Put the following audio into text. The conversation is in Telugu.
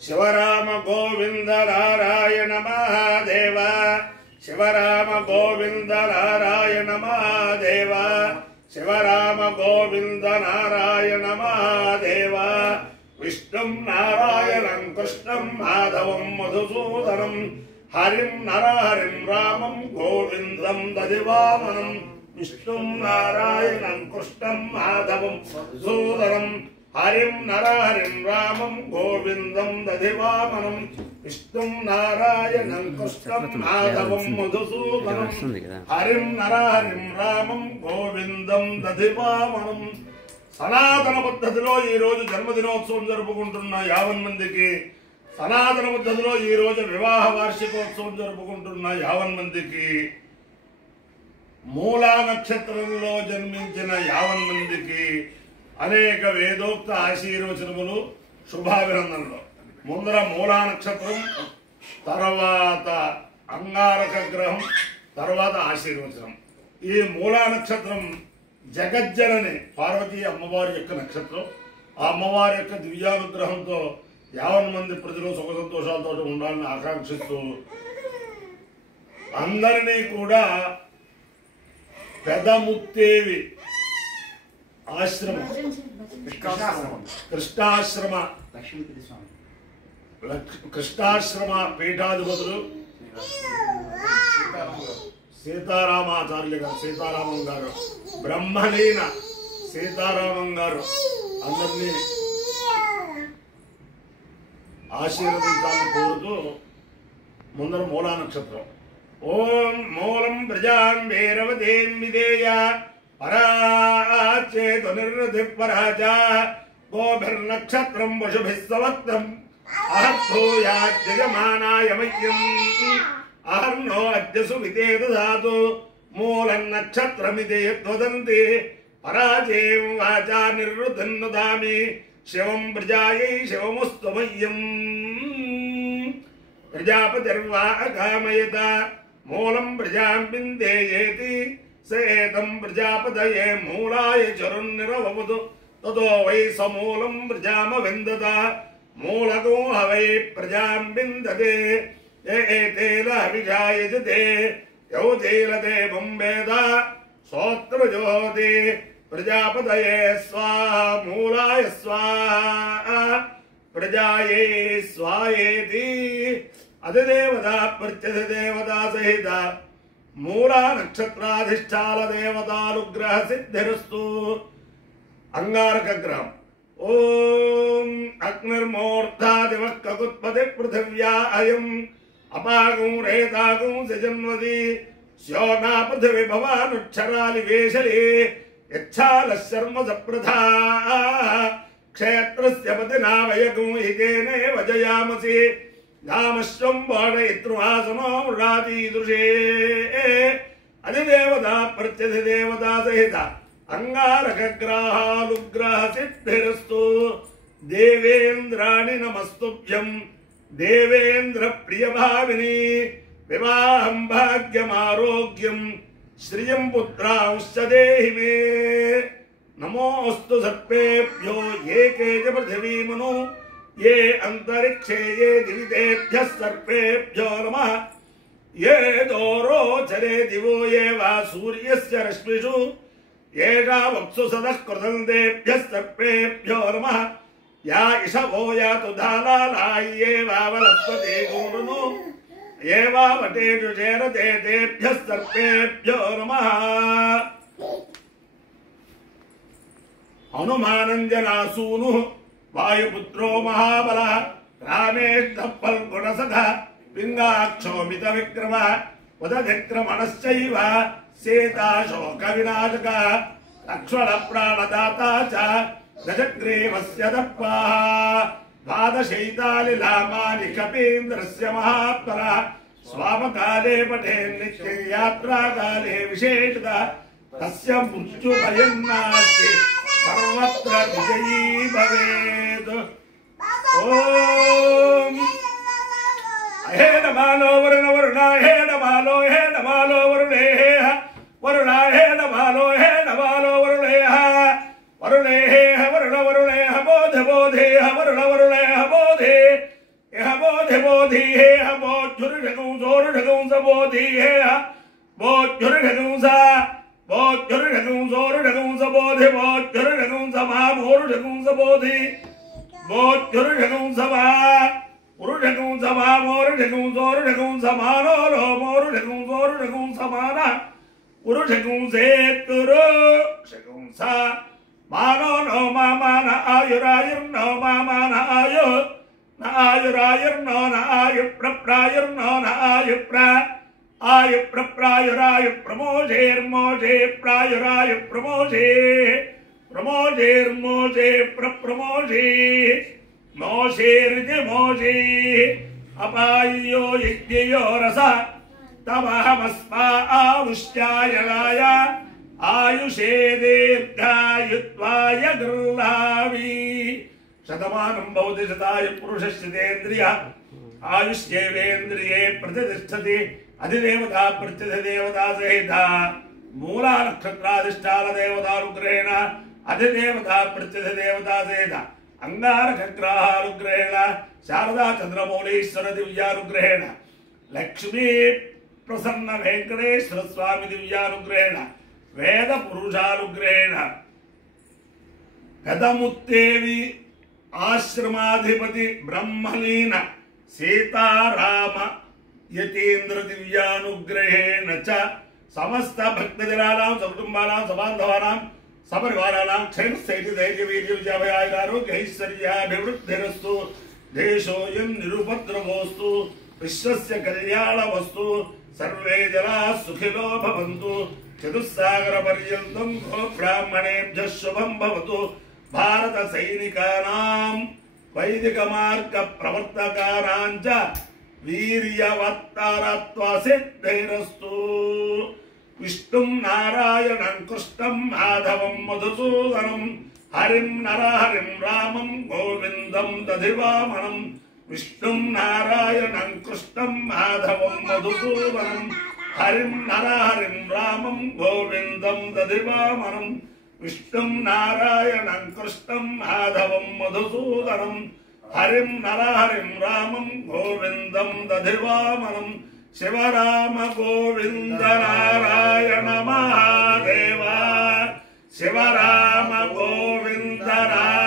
శివరామ గోవింద నారాయణ మహాదేవ శివరామ గోవింద నారాయణ మహాదేవ శివరామ గోవింద నారాయణ మహాదేవ విష్ణుం నారాయణం కృష్ణం మాధవం మధుసూదనం హరిం నరహరిం రామం గోవిందం దదివామనం విష్ణుం నారాయణం కృష్ణం మాధవం మధుసూదనం హరిం నరహరిం రామం గోవిందం దదివామనం విష్ణుం నారాయణం కృష్ణం మాధవం మధుసూదనం హరిం నరహరిం రామం గోవిందం దదివామనం. సనాతన పద్ధతిలో ఈ రోజు జన్మదినోత్సవం జరుపుకుంటున్న 50 మందికి, సనాతన పద్ధతిలో ఈ రోజు వివాహ వార్షికోత్సవం జరుపుకుంటున్న 50 మందికి, మూలా నక్షత్రంలో జన్మించిన 50 మందికి అనేక వేదోక్త ఆశీర్వచనములు, శుభాభినందనలు. ముందర మూలా నక్షత్రం, తర్వాత అంగారక గ్రహం, తర్వాత ఆశీర్వచనం. ఈ మూలా నక్షత్రం జగజ్జనని పార్వతీ అమ్మవారి యొక్క నక్షత్రం. ఆ అమ్మవారి యొక్క దివ్యానుగ్రహంతో 50 మంది ప్రజలు సుఖ సంతోషాలతో ఉండాలని ఆకాంక్షిస్తూ అందరినీ కూడా పెదముత్తేవి ఆశ్రమం, కృష్ణాశ్రమ పీఠాధిపతులు సీతారామాచార్యులు గారు, సీతారామం గారు, బ్రహ్మలీన సీతారామం గారు అందరినీ ఆశీర్వదించాలని కోరుతూ ముందర మూలా నక్షత్రం. ఓం మూలం ప్రజాం భైరవదేం విధేయ పరాచేతు నిర్వృతిపరాజ గోభిర్నక్షత్రం వశుభిస్సవక్తం అహర్భూయాజ్జమానాయ మహ్యం అహర్నో అద్యసు వితే దదాతు మూలం నక్షత్రమిదే వదంతి పరాజేం వాచా నిర్వృతిన్నుదామి శివం ప్రజాయై శివముస్తు మహ్యం. ప్రజాపతిర్వా అకామయత మూలం ప్రజాం విందేయేతి సేతం ప్రజాపతయే మూలాయ చరున్నిరవముదు తతో వై సమూలం ప్రజామవిందత మూలతో హవై ప్రజాం విందతే ఏతేలభిజాయజతే యౌతేలతే వేద సోత్రజోతి ప్రజాపతయే స్వాహా మూలాయ స్వాహా ప్రజాయే స్వాయేతి. అధిదేవత ప్రత్యధిదేవత సహిత మూలా నక్షత్రాధిష్టాల దేవతానుగ్రహ సిద్ధిరస్తు. అంగారక గ్రహం. ఓం అగ్నిర్మూర్ధాదివః కకుత్పతి పృథివ్యా అయం అపాగం రేతాగం సజన్వది శోనా పృథివి భవానుక్షరాలి వేషలే యచ్ఛాల శర్మ సప్రధా క్షేత్రస్య పతినా వయగం హితేనే వజయామసి గామశ్వం బాణయిత్రుహాసనో మృడాతీదృశే. అధిదేవత ప్రత్యధిదేవత సహిత అంగారక గ్రహానుగ్రహ సిద్ధిరస్తు. దేవేంద్రాణి నమస్తుభ్యం దేవేంద్ర ప్రియభావిని వివాహం భాగ్యమారోగ్యం శ్రియం పుత్రాంశ్చ దేహి మే. నమోస్తు సర్పేభ్యో ఏ కేజ పృథివీమను ఏ అంతరిక్షే ఏ దివితేభ్యః సర్పేభ్యో నమః. ఏ దోరోచరే దివో ఏ వా సూర్యస్య రశ్మిషు ఏషా వప్సు సదః కృతందేభ్యః సర్పేభ్యో నమః. యా ఇషవో యాతు ధాలాలాయే వావలస్పతే గోరును ఏ వా వటేషు చేరతే తేభ్యః సర్పేభ్యో నమః. హనుమానంజనాసూను వాయుపుత్రో మహాబల రామేష్ఠ ఫల్గుణసఖ పింగాక్షోమిత విక్రమ ఉదవిక్రమణశ్చైవ సీతాశోక వినాశక లక్ష్మణ ప్రాణదాత చ గజగ్రీవస్య దర్పాః ద్వాదశైతాలిలామాని కపీంద్రస్య మహాత్మన స్వామకాలే పఠే నిత్యం యాత్రాకాలే విశేషత తస్య మృత్యుభయం నాస్తి సర్వత్ర విజయీ భవేత్. ఓం హేడమాలో వరుణ వరుణ హేడమాలో హేడమాలో వరుణేహ వరుణ హేడమాలో హేడమాలో వరుణేహ వరుణేహ వరుణ వరుణేహ బోధ బోధేహ वरुण वरुणे बोधे यह बोधे बोधि हे बोधुर्ढगुंस बोधि हे बोधुर्ढगुंस बोधुर्ढगुंस बोधि बोधुर्ढगुंस मोरुढगुंस बोधि बोधुर्ढगुंस उरुढगुंस मोरुढगुंस मानो लो मोरुढगुंस माना उरुढगुंसेत्तुरु शगुंस मानो नो माना आयुरायुर्नो माना आयु न आयुरायुर्नो न आयुप्रप्रायुर्नो न आयुप्रप्रायुरायु प्रमोजेर्मोजे प्रायुरायु प्रमोजे प्रमोजेर्मोजे प्रप्रमोजे मोषेर्ज मोजे अपायो यज्ञयो रस तमहमस्मा आयुष्यायणाय आयुषे दीर्घायुत्वाय गृह्णामि शतमानं भवति शताय पुरुषस्येन्द्रिय आयुष्येवेन्द्रिये प्रतिष्ठति अधिदेवता प्रत्यधिदेवता सहित मूला नक्षत्राधिष्ठान देवतानुग्रहेण अधिदेवता प्रत्यधिदेवता सहित अंगारकग्रहानुग्रहेण शारदा चंद्रमौलीश्वर दिव्यानुग्रहेण लक्ष्मी प्रसन्न वेंकटेश्वर स्वामी दिव्यानुग्रहेण वेद पुरुषानुग्रहेण कदमुत्तेवी आश्रमाधिपति ब्रह्मलीन सीताराम यतीन्द्र दिव्यानुग्रहेण च समस्त भक्तजनानां सकुटुम्बानां सबान्धवानां सपरिवाराणां क्षेमस्थैर्य धैर्य वीर्य विजयाभयारोग्य ऐश्वर्याभिवृद्धिरस्तु देशोऽयं निरुपद्रवोऽस्तु विश्वस्य कल्याणमस्तु सर्वे जनाः सुखिनो भवन्तु चतुस्सागरपर्यन्तं गो ब्राह्मणेभ्यः शुभं भवतु भारत सैनिकानां वैदिक मार्ग प्रवर्तकानां च वीर्यवत्तरत्वसिद्धिरस्तु विष्णुं नारायणं कृष्णं माधवं मधुसूदनं हरिं नरहरिं रामं गोविन्दं दधिवामनं विष्णुं नारायणं कृष्णं माधवं मधुसूदनं हरिं नरहरिं रामं गोविन्दं दधिवामनं विष्णुं नारायणं कृष्णं माधवं मधुसूदनं हरिं नरहरिं रामं गोविन्दं दधिवामनं शिवराम गोविन्द नारायण महादेव शिवराम गोविन्द नारायण